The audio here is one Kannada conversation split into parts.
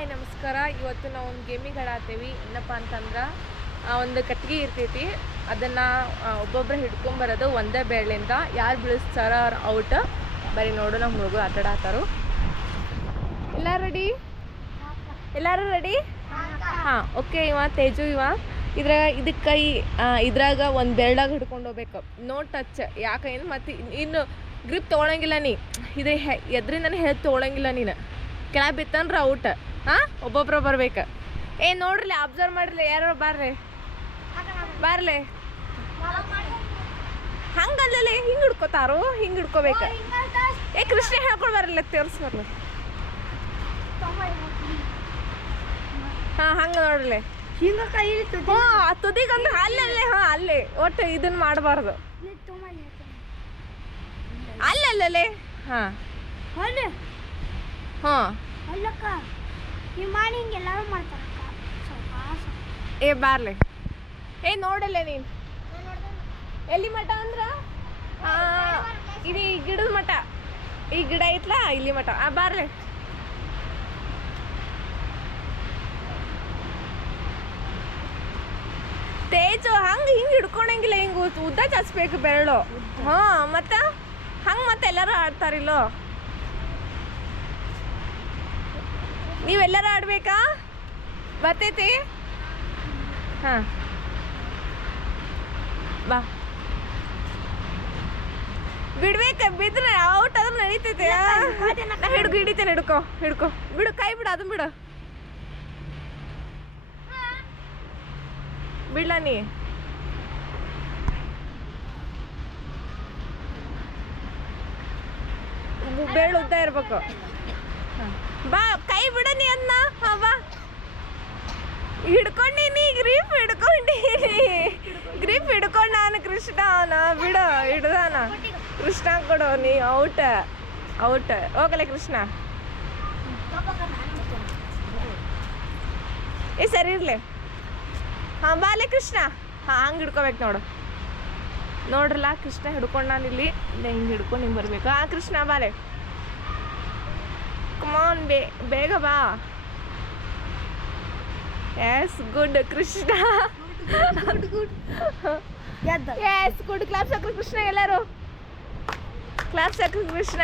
ಹಾಯ್ ನಮಸ್ಕಾರ. ಇವತ್ತು ನಾವು ಒಂದು ಗೇಮಿಗೆ ಆಡಾತೀವಿ. ಏನಪ್ಪ ಅಂತಂದ್ರೆ ಒಂದು ಕಟ್ಟಿಗೆ ಇರ್ತೈತಿ, ಅದನ್ನು ಒಬ್ಬೊಬ್ಬರು ಹಿಡ್ಕೊಂಬರೋದು ಒಂದೇ ಬೇಳೆಯಿಂದ. ಯಾರು ಬೀಳಿಸ್ತಾರ ಅವ್ರು ಔಟ್. ಬರೀ ನೋಡು, ನಮ್ಮ ಹುಡುಗರು ಆಟ ಆಡತ್ತಾರು. ಎಲ್ಲರೂ ರೆಡಿ? ಹಾಂ, ಓಕೆ. ತೇಜು ಇದಕ್ಕೆ ಇದ್ರಾಗ ಒಂದು ಬೆರಳಾಗ ಹಿಡ್ಕೊಂಡು ಹೋಗ್ಬೇಕು. No touch. ಯಾಕಂದ್ರೆ ಮತ್ತೆ ಇನ್ನು ಗ್ರಿಪ್ ತೊಗೊಳಂಗಿಲ್ಲ. ಇದು ಎದ್ರಿಂದನೇ ಹೆಲ್ತ್ ತೊಗೊಳಂಗಿಲ್ಲ. ನೀನು ಕೆಳಗೆ ಬಿತ್ತಂದ್ರೆ ಔಟ್. ಹಾಂ, ಒಬ್ಬೊಬ್ಬರು ಬರ್ಬೇಕು. ನೋಡ್ರಿ, ಅಬ್ಸರ್ವ್ ಮಾಡ್ರಿ, ಯಾರು ಬರ್ರಿ ಹಂಗಲ್ಲೇ ಹಿಂಗೆ ಹಿಡ್ಕೋತಾರೋ, ಹಿಂಗೆ ಹಿಡ್ಕೋಬೇಕು. ಕೃಷ್ಣ ಹೇಳ್ಕೊಂಡು ಬರಲ್ಲ, ತೋರಿಸಿ ಬರ್ಲಿ. ಹಾಂ, ಹಂಗೆ ನೋಡ್ರಿ. ತುದಿಗಂದ್ರೆ ಅಲ್ಲೇ. ಹಾಂ, ಅಲ್ಲೇ. ಒಟ್ಟು ಇದನ್ನ ಮಾಡಬಾರ್ದು. ಅಲ್ಲೇ. ಹಾಂ ಹಾಂ, ಬಾರ್ಲೆ. ನೋಡಲ್ಲ ನೀನು ಎಲ್ಲಿ ಮಠ ಅಂದ್ರ ಇದು ಈ ಗಿಡದ ಮಠ. ಈ ಗಿಡ ಐತ್ಲಾ, ಇಲ್ಲಿ ಮಠ. ಬಾರ್ಲೆ. ತೇಜು ಹಂಗೆ ಹಿಂಗೆ ಹಿಡ್ಕೊಂಡಂಗಿಲ್ಲ, ಹಿಂಗೆ ಉದ್ದ ಚಾಚ್ಬೇಕು ಬೆರಳು. ಹಾಂ, ಮತ್ತೆ ಹಂಗೆ ಮತ್ತೆ ಎಲ್ಲರೂ ಆಡ್ತಾರಿಲ್ಲೋ. ನೀವೆಲ್ಲರೂ ಆಡ್ಬೇಕಾ? ಬರ್ತೈತಿ? ಹಾಂ, ಬಾ. ಬಿಡ್ಬೇಕ, ಬಿದ್ರೆ ಔಟ್ ಆದ್ರೆ ನಡೀತೈತೆ. ಹಿಡಿತೇನೆ. ಹಿಡ್ಕೊ ಬಿಡು, ಕೈ ಬಿಡು, ಅದನ್ನ ಬಿಡು. ಬಿಡ್ಲ ನೀ. ಬೇಳು ಉದ್ದ ಇರ್ಬೇಕು. ಬಾ, ಕೈ ಬಿಡನಿ ಅನ್ನ. ಹಾಂ, ಬಾ. ಹಿಡ್ಕೊಂಡೀನಿ, ಗ್ರಿಪ್ ಹಿಡ್ಕೊಂಡ ನಾನು. ಕೃಷ್ಣ ಅವನ ಬಿಡು, ಹಿಡ್ದಾನ. ಕೃಷ್ಣ ಕೊಡು, ನೀ ಔಟ್. ಹೋಗಲೆ ಕೃಷ್ಣ. ಸರಿ ಇರ್ಲಿ. ಹಾಂ, ಬಾಲೆ ಕೃಷ್ಣ. ಹಾಂ, ಹಂಗೆ ಹಿಡ್ಕೋಬೇಕು ನೋಡ್ರಲ್ಲ. ಕೃಷ್ಣ ಹಿಡ್ಕೊಂಡು ನಾನು ಇಲ್ಲಿ ಹಿಂಗೆ ಹಿಡ್ಕೊಂಡು ಹಿಂಗೆ ಬರ್ಬೇಕು. ಹಾಂ ಕೃಷ್ಣ, ಬಾಲೆ. ಕಮಾನ್, ಬೇಗ ಬಾ. Yes, good Krishna. Yes, good. Claps ಹಾಕ್ರಿ ಕೃಷ್ಣ, ಎಲ್ಲರೂ ಕ್ಲಾಪ್ಸ್ ಹಾಕ್ರಿ ಕೃಷ್ಣ.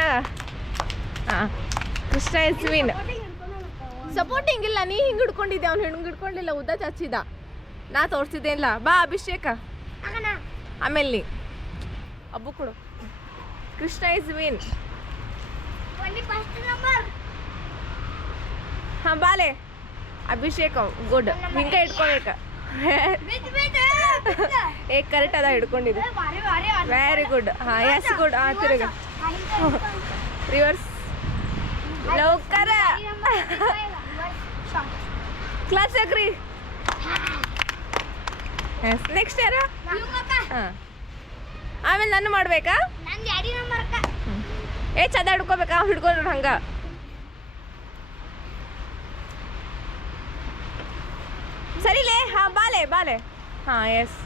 ಹಾಂ, ಕೃಷ್ಣ ಇಸ್ ವಿನ್. ಸಪೋರ್ಟಿಂಗ್ ಇಲ್ಲ, ನೀ ಹಿಂಗೆ ಹಿಡ್ಕೊಂಡಿದ್ದೆ, ಅವ್ನು ಹಿಂಗೆ ಹಿಡ್ಕೊಂಡಿಲ್ಲ, ಉದ್ದ ಚಾಚಿದ. ನಾ ತೋರಿಸಿದ್ದೇನಿಲ್ಲ. ಬಾ ಅಭಿಷೇಕ. ಆಮೇಲೆ ನೀ ಅಬ್ಬು ಕೊಡು. Krishna is win. ಹಾಂ, ಬಾಲೆ. ಅಭಿಷೇಕ್ ಗುಡ್. ಹಿಂಗೆ ಇಟ್ಕೋಬೇಕು. ಕರೆಕ್ಟ್ ಅದ, ಹಿಡ್ಕೊಂಡಿದ್ದು. Very good. ಹಾಂ, ಎಸ್, ಗುಡ್. ಹಾಂ, ತಿರುಗ ರಿವರ್ಸ್. ಲೌಕರ ಕ್ಲಾಸ್ ಹಾಕ್ರಿ. ಎಸ್, ನೆಕ್ಸ್ಟ್ ಯಾರು? ಹಾಂ, ಆಮೇಲೆ ನಾನು ಮಾಡ್ಬೇಕಾ? ಚದ ಹಿಡ್ಕೋಬೇಕಾ? ಹಿಡ್ಕೊಂಡು ಹಂಗ. ಸರಿಲೇ. ಹಾಂ, ಬಾಲೆ. ಹಾಂ, ಎಸ್.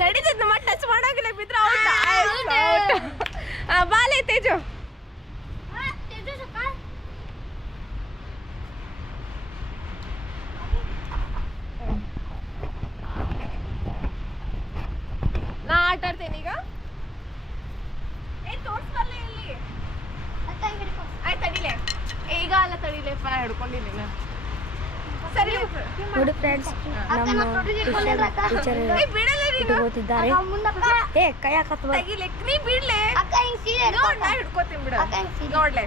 ನಡೀತೈತೆ. ನಮ್ಮ ಟಚ್ ಮಾಡೋಂಗಿಲ್ಲ, ಬಿದ್ರೆ ಔಟ್. ಹಾಂ, ಬಾಲೆ ತೇಜು. ನಾ ಆಟ ಆಡ್ತೇನೆ ಈಗ. ತೋರಿಸ್ಬರ್ಲಿ ಇಲ್ಲಿ. ಆಯ್ತು, ತಡಿಲೆ. ಈಗ ಅಲ್ಲ, ತಡಿಲೆಪ್ಪ, ನಾ ಹಿಡ್ಕೊಂಡಿದ್ದೀನಿ. ಸರಿ ನೋಡಿ ಫ್ರೆಂಡ್ಸ್, ನಮ್ಮ ಟೀಚರ್ ಇಟ್ಕೋತಿದ್ದಾರೆ. ಕೈ ಹಾಕತ್ವ ತೆಗಿಲೆ. ನೀ ಬಿಡ್ಲೆ. ನೋಡ್, ನಾ ಹಿಡ್ಕೋತೀನಿ ಬಿಡು. ನೋಡ್ಲೆ.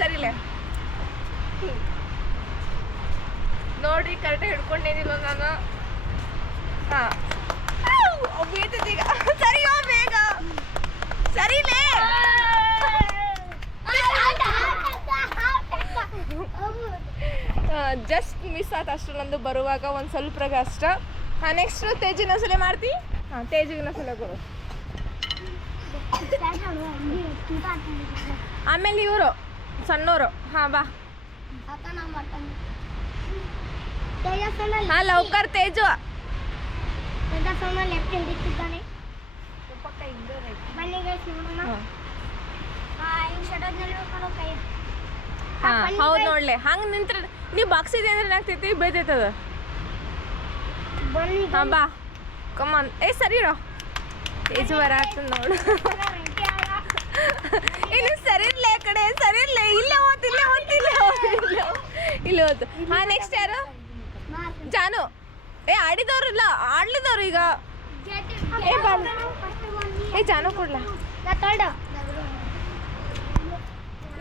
ಸರಿಲೆ. ನೋಡ್ರಿ, ಕರೆಕ್ಟಾಗಿ ಹಿಡ್ಕೊಂಡೇನಿಲ್ಲ ನಾನು. ಹಾಂ, ಬೀಳ್ತೈತಿ ಈಗ. ಸರಿ, ಬೇಗ. ಸರಿಲೇ. ಜಸ್ಟ್ ಮಿಸ್ ಆಯ್ತು ಅಷ್ಟು. ನಂದು ಬರುವಾಗ ಒಂದು ಸ್ವಲ್ಪ ಅಷ್ಟ. ಹಾಂ, ನೆಕ್ಸ್ಟ್ ತೇಜಿನ ಸಲ ಮಾಡ್ತಿ. ಹಾಂ, ತೇಜಿನ ಸಲ ಕೊಡು. ಆಮೇಲೆ ಇವರು ಸಣ್ಣವರು. ಹಾಂ, ಬಾ. ಹಾಂ, ಲೌಕರ್ ತೇಜು. ಹಾಂ ಹೌದು ನೋಡ್ಲೆ ಹಂಗೆ ನಿಂತ್ರೆ ನೀವು ಬಾಕ್ಸ್ ಇದೆ ಅಂದ್ರೆ ಏನಾಗ್ತೈತಿ ಬೈತೈತದ ಹಾಂ ಬಾ ಕಮಾನ್ ಏ ಸರಿ ಇಡೋ ತೇಜು ಬರಾಗ್ತದ ನೋಡು ಇನ್ನು ಸರಿ ಇರ್ಲ ಆ ಕಡೆ ಸರಿ ಇರ್ಲ ಇಲ್ಲೇ ಓದ್ ಇಲ್ಲಿ ಓದು ಹಾಂ ನೆಕ್ಸ್ಟ್ ಯಾರು ಜಾನು ಏ ಆಡಿದವ್ರಲ್ಲ ಆಡ್ಲಿದವ್ರು ಈಗ ಏ ಬಾ ಏ ಜಾನು ಕೊಡ್ಲಾ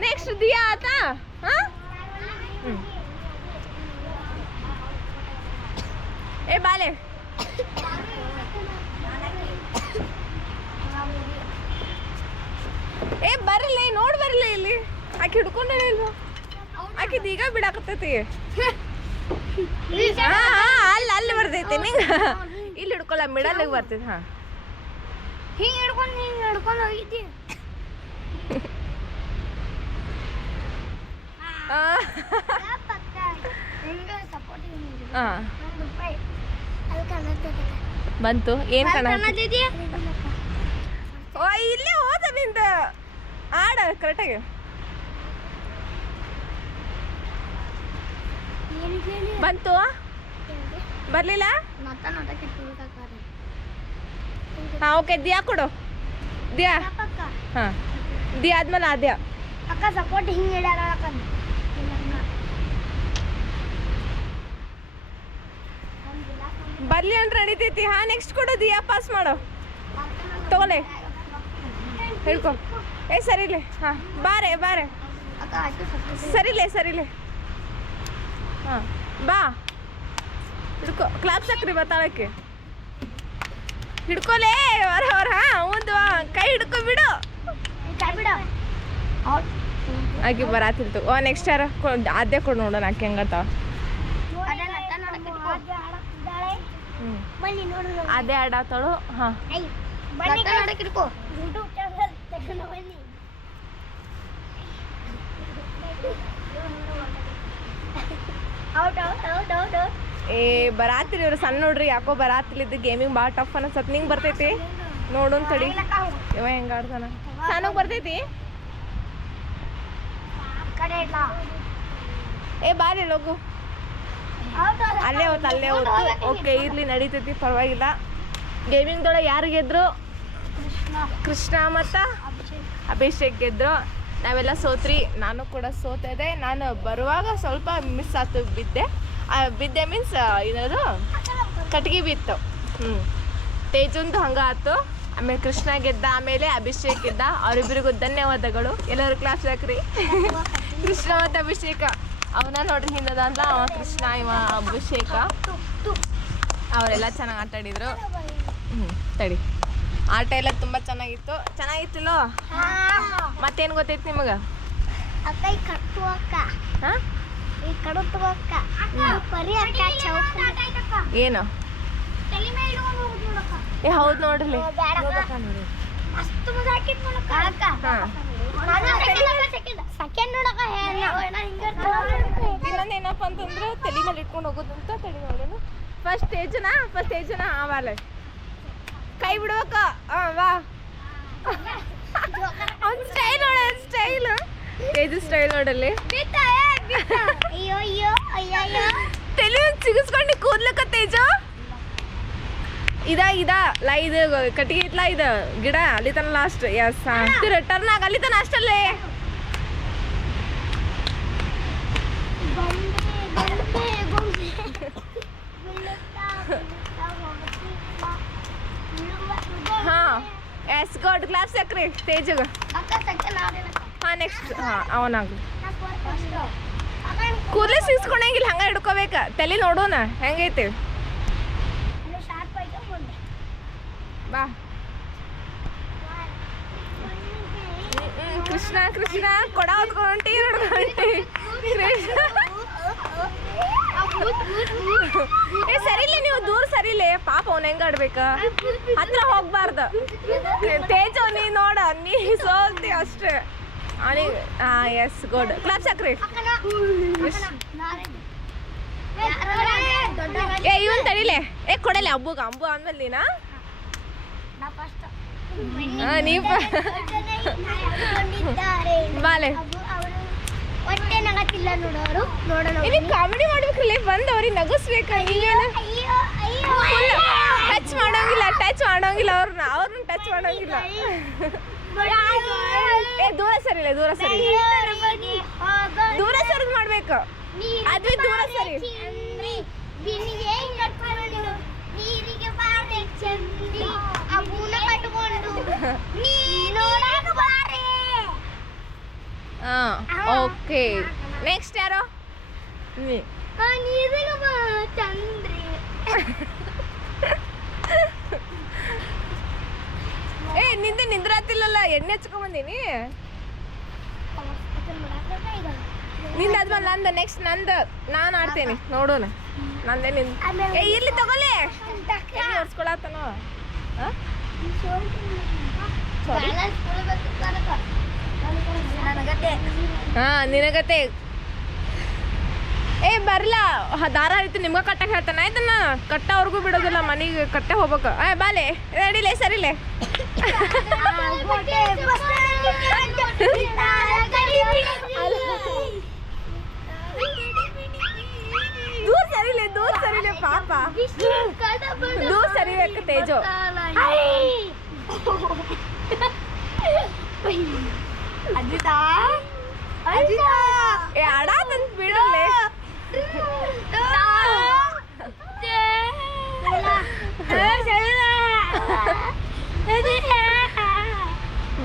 ನೆಕ್ಸ್ಟ್ ದಿಯಾ ಆತಾ ಹಾಂ ಏ ಬಾಲೆ ಏ ಬರ್ಲಿ ನೋಡಿ ಬರ್ಲಿ ಇಲ್ಲಿ ಆಕೆ ಹಿಡ್ಕೊಂಡೇ ಇಲ್ವಾ ಆಕಿದ್ ಈಗ ಬಿಡಾಕತ್ತೈತಿ ಅಲ್ಲಿ ಬರ್ತೈತಿ ನಿಂಗ ಇಲ್ಲಿ ಹಿಡ್ಕೊಲ್ಲ ಮಿಡಲ್ಗೆ ಬರ್ತೈತಿ ಹಾಂ ಹಿಂಗೆ ಹಿಡ್ಕೊಂಡು ಹೋಗಿದ್ದಿ ಬಂತು ಏನ್ ಕಣ ಓ ಇಲ್ಲೇ ಹೋದ ನಿಂದ ಆಡ ಕರೆಕ್ಟಾಗಿ ಬಂತು ಬರ್ಲಿಲ್ಲ ಹಾಂ ಓಕೆ ದಿಯಾ ಕೊಡು ದಿಯಾ ಹಾಂ ದಿಯಾ ಆದ್ಮೇಲೆ ಆದ್ಯಾ ಅಕ್ಕ ಸಪೋರ್ಟ್ ಹಿಂಗೆ ಬರ್ಲಿ ಅಂದ್ರೆ ನಡೀತೈತಿ ಹಾಂ ನೆಕ್ಸ್ಟ್ ಕೊಡು ದಿಯಾ ಪಾಸ್ ಮಾಡು ತಗೊಲೆ ಹೇಳ್ಕೊ ಏ ಸರಿಲೆ ಹಾಂ ಬಾರೆ ಸರಿಲೆ ಹಾಂ ಬಾ ಹಿಡ್ಕೊ ಕ್ಲಾಪ್ ಸಕ್ರಿ ಬತ್ತಾಳಕ್ಕೆ ಹಿಡ್ಕೊಲೇ ಹೊರ ಹಾಂ ಒಂದು ಕೈ ಹಿಡ್ಕೊ ಬಿಡು ಆಗಿ ಬರಾತಿಲ್ತು ಓ ನೆಕ್ಸ್ಟ್ ಯಾರ ಅದೇ ಕೊಡು ನೋಡೋಣ ಆಕೆ ಹೆಂಗತ್ತ ಅದೇ ಆಡಾತಾಳು ಹಾಂ ಏ ಬರಾತಿರಿ ಇವ್ರು ಸಣ್ಣ ನೋಡ್ರಿ ಯಾಕೋ ಬರಾತಿಲಿದ್ದು ಗೇಮಿಂಗ್ ಭಾಳ ಟಫ್ ಅನ್ಸತ್ ನಿಂಗೆ ಬರ್ತೈತಿ ನೋಡೋನ್ ತಡಿ ಇವ ಹೆಂಗ ಆಡ್ತಾನ ಸಣ್ಣಗೆ ಬರ್ತೈತಿ ಏ ಬಾರಿ ಲೋಗು ಅಲ್ಲೇ ಹೋತು ಓಕೆ ಇರ್ಲಿ ನಡೀತೈತಿ ಪರವಾಗಿಲ್ಲ ಗೇಮಿಂಗ್ದೊಳಗೆ ಯಾರು ಗೆದ್ರು ಕೃಷ್ಣ ಮತ್ತು ಅಭಿಷೇಕ್ ಗೆದ್ರು ನಾವೆಲ್ಲ ಸೋತ್ರಿ ನಾನು ಕೂಡ ಸೋತಿದ್ದೆ ನಾನು ಬರುವಾಗ ಸ್ವಲ್ಪ ಮಿಸ್ ಆಯ್ತು ಬಿದ್ದೆ ಮೀನ್ಸ್ ಏನದು ಕಟ್ಗೆ ಬಿತ್ತು ತೇಜುಂದು ಹಂಗೆ ಆಯ್ತು ಆಮೇಲೆ ಕೃಷ್ಣ ಗೆದ್ದ ಆಮೇಲೆ ಅಭಿಷೇಕ್ ಗೆದ್ದ ಅವರಿಬ್ಬರಿಗೂ ಧನ್ಯವಾದಗಳು ಎಲ್ಲರೂ ಕ್ಲಾಸ್ ಹಾಕ್ರಿ ಕೃಷ್ಣ ಮತ್ತು ಅಭಿಷೇಕ ಅವನ ನೋಡ್ರಿ ಹಿಂದದ ಅಂತ ಅವ ಕೃಷ್ಣ ಇವ ಅಭಿಷೇಕ ಅವರೆಲ್ಲ ಚೆನ್ನಾಗಿ ಆಟ ಆಡಿದ್ರು ತಡಿ ಆಟ ಎಲ್ಲ ತುಂಬ ಚೆನ್ನಾಗಿತ್ತಿಲ್ಲೋ ಮತ್ತೇನು ಗೊತ್ತೈತಿ ನಿಮಗೆ ಏನು ಏ ಹೌದು ನೋಡ್ರಿ ಇನ್ನೊಂದೇನಪ್ಪ ಅಂತಂದ್ರೆ ತಲೆ ಮೇಲೆ ಇಟ್ಕೊಂಡು ಹೋಗೋದು ಅಂತ ತಡಿ ನೋಡೋಣ ಫಸ್ಟ್ ತೇಜನ ಆವಾಲೆ ಕೈ ಬಿಡ್ಬೇಕ ವಾ ಅವ್ನ ಸ್ಟೈಲ್ ತೇಜು ಸ್ಟೈಲ್ ನೋಡಲ್ಲಿ ತಲೆ ಸಿಗಿಸ್ಕೊಂಡು ಕೂದ್ಲಕ್ಕ ತೇಜು ಲಾ ಇದು ಕಟ್ಟಿಗೆ ಇತ್ಲಾ ಇದು ಗಿಡ ಅಲ್ಲಿ ತನ ಲಾಸ್ಟ್ ಎಸ್ ಟರ್ನ್ ಆಗ ಅಲ್ಲಿ ತನ ಅಷ್ಟಲ್ಲೇ ಹಾಂ ಎಸ್ ಗಾಡ್ ಕ್ಲಾಸ್ ಸಕ್ರಿ ತೇಜಗ ಹಾಂ ನೆಕ್ಸ್ಟ್ ಹಾಂ ಅವನಾಗಲಿ ಕೂದಲೇ ಸಿಗಿಸ್ಕೊಂಡಂಗಿಲ್ಲ ಹಂಗೆ ಹಿಡ್ಕೋಬೇಕ ತಲೆ ನೋಡೋಣ ಹೆಂಗೈತಿ ಬಾ ಕೃಷ್ಣ ಕೊಡ ಹೊತ್ಕೊಂಟಿ ಏ ಸರಿಲೇ ನೀವು ದೂರ ಸರಿಲೇ ಪಾಪ ಅವ್ನ ಹೆಂಗ ಆಡ್ಬೇಕ ಹತ್ರ ಹೋಗ್ಬಾರ್ದು ತೇಜ್ ನೀ ನೋಡ ನೀ ಸೋಲ್ತಿ ಅಷ್ಟೇ ಅವನಿಗೆ ಎಸ್ ಗುಡ್ ಕ್ಲಾಪ್ ಸಕ್ರಿ ಏ ಇವನ್ ತಡಿಲೆ ಏ ಕೊಡಲೆ ಅಂಬು ಅಂದ್ಮೇಲೆ ನೀನಾ ನೀ ಬಾಲೆ ಇಲ್ಲ ನೋಡೋರು ನೋಡೋಣ ಇಲ್ಲಿ ಕಾಮಿಡಿ ಮಾಡ್ಬೇಕ್ರಲ್ಲ ಬಂದು ಅವ್ರಿಗೆ ನಗಿಸ್ಬೇಕ ನೀವೇನು ಟಚ್ ಮಾಡೋಂಗಿಲ್ಲ ಅವ್ರನ್ನ ಟಚ್ ಮಾಡೋಂಗಿಲ್ಲ ಏ ದೂರ ಸರಿಲ್ಲ ದೂರ ಸರಿದ್ ಮಾಡ್ಬೇಕು ಅದು ದೂರ ಸರಿ ನೀರಿಗೆ ಬಾರೆ ಚಂದಿ ಅಬೂನ ಕಟ್ಕೊಂಡು ನೀ ನೋಡಕ ಬಾರೆ ಓಕೆ ನೆಕ್ಸ್ಟ್ ಯಾರು ನೀರಿಗೆ ಬಾ ಚಂದ್ರಿ ಏ ನಿಂದೆ ನಿಂದ್ರಾತಿಲ್ಲಲ್ಲ ಎಣ್ಣೆ ಹಚ್ಕೊಂಬಂದೀನಿ ನಿಂದಾದ್ಮೇಲೆ ನಂದು ನೆಕ್ಸ್ಟ್ ನಾನು ಆಡ್ತೇನೆ ನೋಡೋಣ ನಂದೇ ಏ ಇಲ್ಲಿ ತಗೊಳ್ಳಿ ಎಣ್ಣೆ ಒರ್ಸ್ಕೊಳತ್ತನೋ ನಿನಗತ್ತೆ ಏ ಬರ್ಲಾ ದಾರ ಐತಿ ನಿಮ್ಗೆ ಕಟ್ಟಕ್ಕೆ ಹೇಳ್ತಾನೆ ಆಯ್ತಣ್ಣ ಕಟ್ಟವ್ರಿಗೂ ಬಿಡೋದಿಲ್ಲ ಮನೆಗೆ ಕಟ್ಟೆ ಹೋಗ್ಬೇಕು ಬಾಲೆ ರೆಡಿಲೇ ಸರಿಲೇ ದೂರ ಸರಿಲೆ ಪಾಪ ದೂರ ಸರಿಬೇಕು ತೇಜು ಏ ಆಡಾತಂತ ಬಿಡಲ್ಲೇ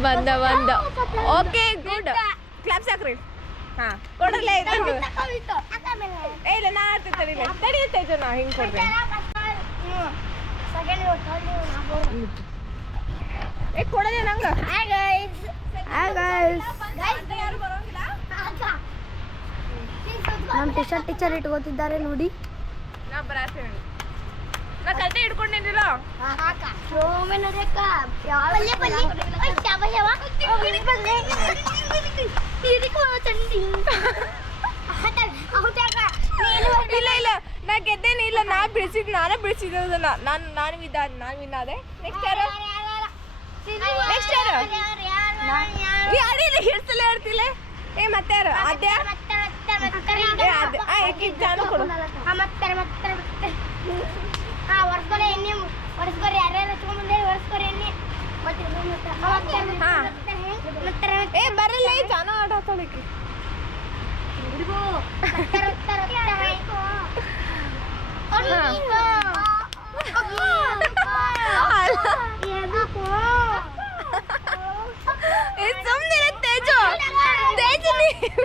ಬಂದ ಓಕೆ ಗುಡ್ ಕ್ಲಾಪ್ಸ್ ಹಾಕ್ರಿ ಹಾ ಕೊಡಲೇ ಏ ಇಲ್ಲ ನಾ ಆಡ್ತೀನಿ ತಡಿಯುತ್ತೆ ನಾ ಹಿಂಗೆ ಕೊಡ್ರಿ ಏ ಕೊಡಲೇ ನಂಗೆ ನಮ್ಮ ಟೀಚರ್ ಇಟ್ಕೋತಿದ್ದಾರೆ ನೋಡಿ ನಾ ಬರಾತೀನಿ ನಾ ಕಲ್ತೆ ಹಿಡ್ಕೊಂಡಿದ್ದಿಲ್ಲ ಇಲ್ಲ ನಾ ಗೆದ್ದೇನೆ ಇಲ್ಲ ನಾನೇ ಬಿಡಿಸಿದ್ದೆ ಅದನ್ನ ನಾನು ವಿನ್ನಾದೆ ನೆಕ್ಸ್ಟ್ ಯಾರು ಯಾರು ಹಿಡ್ಸಲೇ ಹೇಳ್ತಿಲ್ಲ ಏ ಮತ್ತೆ ಯಾರು ಅದ್ಯ ಜಾನು ಕೊಡು ವರ್ಷಕೊರೆ ಎಣ್ಣೆ ವರ್ಷಕೊರೆ ಯಾರ್ಯಾರು ಹಚ್ಕೊಂಡ್ಬಂದ್ರೆ ವರ್ಷಕೊರೆ ಎಣ್ಣೆ ಏ ಬರಲ್ಲ ಜಾನು ಆಟ ಆಡ್ತಾಳಿಕೆ ಸುಮ್ಮನೆ ತೇಜು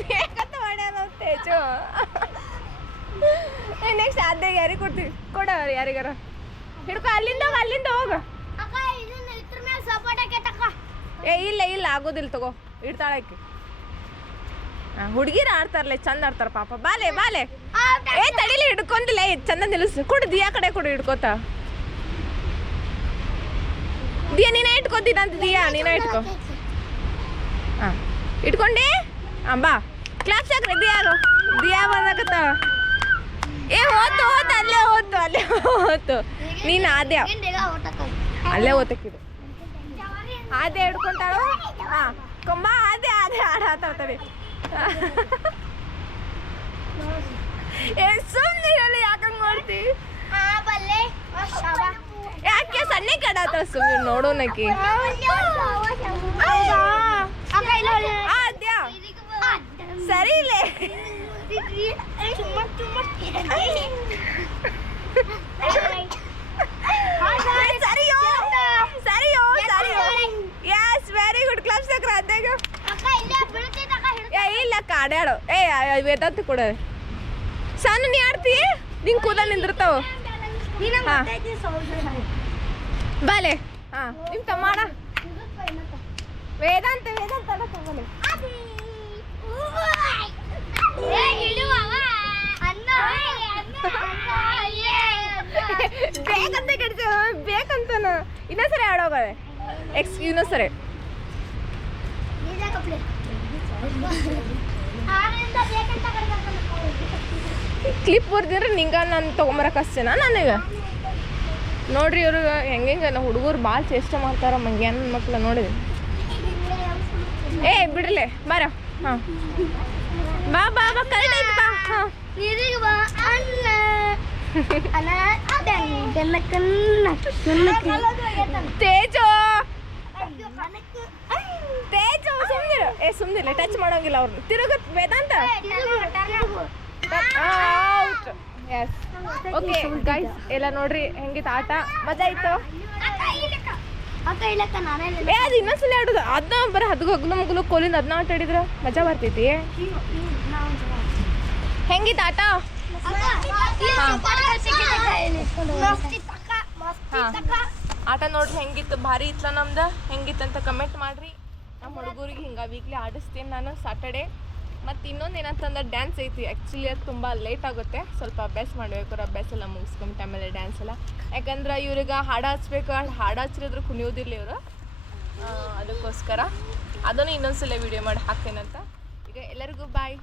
ಬೇಕಂತ ಮಾಡ್ಯಾರ ತೇಜು ನೆಕ್ಸ್ಟ್ ಅದೇ ಯಾರಿಗೆ ಕೊಡ್ತೀವಿ ಕೊಡ ಯಾರಿಗಾರ ಹಿಡ್ಕೊ ಅಲ್ಲಿಂದ ಹೋಗು ಏ ಇಲ್ಲ ಆಗೋದಿಲ್ಲ ತಗೋ ಇಡ್ತಾಳಕ್ಕೆ ಹುಡುಗಿರ ಆಡ್ತಾರಲ್ಲ ಚಂದ ಆಡ್ತಾರ ಪಾಪ ಬಾಲೆ ಏ ತಡಿಲಿ ಹಿಡ್ಕೊಂದಿಲ್ಲ ಚಂದ ನಿಲ್ಲಿಸು ಕೊಡು ದಿಯಾ ಕಡೆ ಕೊಡು ಹಿಡ್ಕೋತ ದಿಯಾ ನೀನೇ ಇಟ್ಕೋತೀನಂತ ದಿಯಾ ನೀನೇ ಇಟ್ಕೋ ಹಾಂ ಇಟ್ಕೊಂಡೆ ಬಾ ಕ್ಲಾಸ್ ಹಾಕ್ರಿ ದಿಯಾ ಬಂದಾಕತ್ತ ಏ ಹೋತು ಅಲ್ಲೇ ಹೋತು ನೀನು ಆದ್ಯ ಅಲ್ಲೇ ಓದಕ್ಕಿದು ಆದ್ಯ ಹಿಡ್ಕೊಂತಾಳು ಹಾಂ ಕೊಂಬ ಆದ್ಯ ಆಡಾತಾಡ್ತಾರೆ ಏ ಸುಮ್ಮನೆ ಯಾಕಂಗೆ ಮಾಡ್ತಿ ಯಾಕೆ ಸಣ್ಣ ಕಡಾತಾಳ ಸುಮ್ಮನೆ ನೋಡೋನಕ್ಕೆ ಆದ್ಯ ಸರಿ ಇಲ್ಲೇ ಸರಿಯೋ ಎಸ್ ವೆರಿ ಗುಡ್ ಕ್ಲಾಸ್ ಸಕ್ರ ಅದ್ಯಾಗ ಏ ಇಲ್ಲ ಕಾಡ್ಯಾಡು ಏ ವೇದಾಂತ ಕೊಡ ಸಣ್ಣ ನೀ ಆಡ್ತೀಯ ನಿಂಗೆ ಕೂದ ನಿಂದಿರ್ತಾವ ಬಾಲೆ ಹಾಂ ನಿಮ್ಮ ತಮ್ಮಾಡ ವೇದಾಂತ ತಗೋಲೆ ಬೇಕಂತ ಕಡಿಸ ಬೇಕಂತನ ಇನ್ನೊಂದ್ಸರಿ ಆಡೋಗದೆ ಇನ್ನೊಂದ್ಸರಿ ಕ್ಲಿಪ್ ಬರ್ದಿದ್ರೆ ನಿಂಗೆ ನಾನು ತೊಗೊಂಬರಕ್ಕೆ ಅಷ್ಟೇನಾ ನನಗೆ ನೋಡ್ರಿ ಇವರು ಹೆಂಗೆ ನಾವು ಹುಡುಗರು ಭಾಳ ಚೇಷ್ಟೆ ಮಾಡ್ತಾರ ಮಂಗ್ಯಾನ ಮಕ್ಳು ನೋಡಿದ್ರಿ ಏ ಬಿಡ್ರಲೆ ಬಾರ ಹಾಂ ಬಾ ಬಾ ಬಾ ಕರೆಕ್ಟ್ ಆಯ್ತು ಬಾ ಹಾಂ ನೀರಿಗೆ ಬಾ ಅಣ್ಣ ಅಣ್ಣ ಅದನ್ನ ಕಣ್ಣ ತೇಜು ತೇಜು ಸುಮ್ಮನಿರು ಸುಮ್ಮನಿಲ್ಲ ಟಚ್ ಮಾಡೋಂಗಿಲ್ಲ ಅವ್ರನ್ನ ತಿರುಗತ್ ವೇದಾಂತ ಔಟ್ ಎಸ್ ಓಕೆ ಗೈಸ್ ಎಲ್ಲ ನೋಡ್ರಿ ಹೆಂಗಿತ್ತು ಆಟ ಮಜಾ ಆಯ್ತು ಅಕ್ಕ ಇಲ್ಲಕ್ಕ ನಾನೇ ಅದು ಇನ್ನೊಂದ್ಸಲ ಆಡೋದು ಅದನ್ನ ಬರೀ ಹದ್ಗು ಹಗ್ಲು ಮುಗ್ಲು ಕೋಲಿಂದ ಅದನ್ನ ಆಟ ಆಡಿದ್ರ ಮಜಾ ಬರ್ತೈತಿ ಹೆಂಗಿತ್ತು ಆಟ ಆಟ ನೋಡ್ರಿ ಹೆಂಗಿತ್ತು ಭಾರಿ ಇತ್ತಲ್ಲ ನಮ್ದು ಹೆಂಗಿತ್ತು ಅಂತ ಕಮೆಂಟ್ ಮಾಡ್ರಿ ನಮ್ಮ ಹುಡುಗರಿಗೆ ಹಿಂಗೆ ವೀಕ್ಲಿ ಆಡಿಸ್ತೀನಿ ನಾನು ಸಾಟರ್ಡೆ ಮತ್ತು ಇನ್ನೊಂದು ಏನಂತಂದ್ರೆ ಡ್ಯಾನ್ಸ್ ಐತಿ ಆ್ಯಕ್ಚುಲಿ ಅದು ತುಂಬ ಲೇಟ್ ಆಗುತ್ತೆ ಸ್ವಲ್ಪ ಅಭ್ಯಾಸ ಮಾಡಬೇಕು ಅಭ್ಯಾಸ ಎಲ್ಲ ಮುಗಿಸ್ಕೊಂಬಿಟ್ಟು ಆಮೇಲೆ ಡ್ಯಾನ್ಸ್ ಎಲ್ಲ ಯಾಕಂದ್ರೆ ಇವ್ರಿಗೆ ಹಾಡು ಹಚ್ಬೇಕು ಹಾಡು ಹಚ್ಚಿದ್ರು ಕುಣಿಯೋದಿಲ್ಲ ಇವರು ಅದಕ್ಕೋಸ್ಕರ ಅದನ್ನು ಇನ್ನೊಂದ್ಸಲ ವೀಡಿಯೋ ಮಾಡಿ ಹಾಕ್ತೇನಂತ ಈಗ ಎಲ್ಲರಿಗೂ ಬಾಯ್